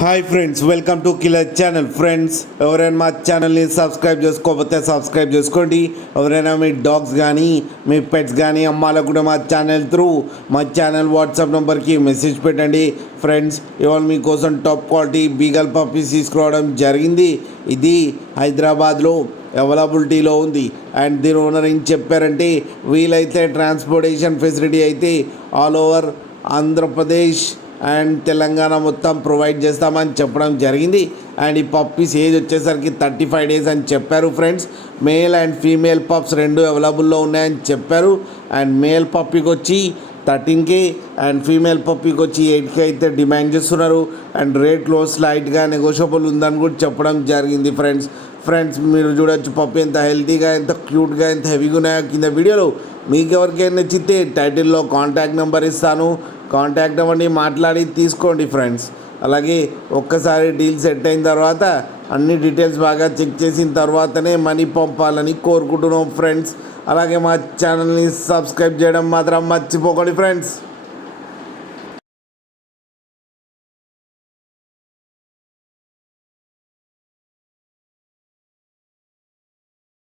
Hi friends, welcome to killer channel. Friends, ఎవరైనా మా ఛానల్ని సబ్స్క్రైబ్ చేసుకోకపోతే సబ్స్క్రైబ్ చేసుకోండి. ఎవరైనా మీ డాగ్స్ కానీ మీ పెట్స్ కానీ అమ్మాలకు కూడా మా ఛానల్ త్రూ మా ఛానల్ వాట్సాప్ నెంబర్కి మెసేజ్ పెట్టండి. ఫ్రెండ్స్, ఇవాళ మీకోసం టాప్ క్వాలిటీ బీగల్ పప్పీస్ తీసుకురావడం జరిగింది. ఇది హైదరాబాద్లో అవైలబిలిటీలో ఉంది. అండ్ దీని ఓనర్ ఏం చెప్పారంటే, వీలైతే ట్రాన్స్పోర్టేషన్ ఫెసిలిటీ అయితే all over Andhra Pradesh and Telangana మొత్తం ప్రొవైడ్ చేస్తామని చెప్పడం జరిగింది. అండ్ ఈ పప్పీస్ ఏజ్ వచ్చేసరికి 35 డేస్ అని చెప్పారు. Friends, male and female pups రెండు అవైలబుల్లో ఉన్నాయని చెప్పారు. అండ్ మేల్ పప్పీకి వచ్చి 13K అండ్ ఫీమేల్ పప్పీకి వచ్చి 8K అయితే డిమాండ్ చేస్తున్నారు. అండ్ రేట్లో స్లైట్గా నెగోషియబుల్ ఉందని కూడా చెప్పడం జరిగింది. ఫ్రెండ్స్, మీరు చూడొచ్చు పప్పి ఎంత హెల్తీగా, ఎంత క్యూట్గా, ఎంత హెవీగా ఉన్నాయో కింద వీడియోలో. మీకు ఎవరికైనా నచ్చితే టైటిల్లో కాంటాక్ట్ నెంబర్ ఇస్తాను, కాంటాక్ట్ అవ్వండి, మాట్లాడి తీసుకోండి. ఫ్రెండ్స్, అలాగే ఒక్కసారి డీల్ సెట్ అయిన తర్వాత అన్ని డీటెయిల్స్ బాగా చెక్ చేసిన తర్వాతనే మనీ పంపాలని కోరుకుంటున్నాం. ఫ్రెండ్స్, అలాగే మా ఛానల్ని సబ్స్క్రైబ్ చేయడం మాత్రం మర్చిపోకండి. ఫ్రెండ్స్.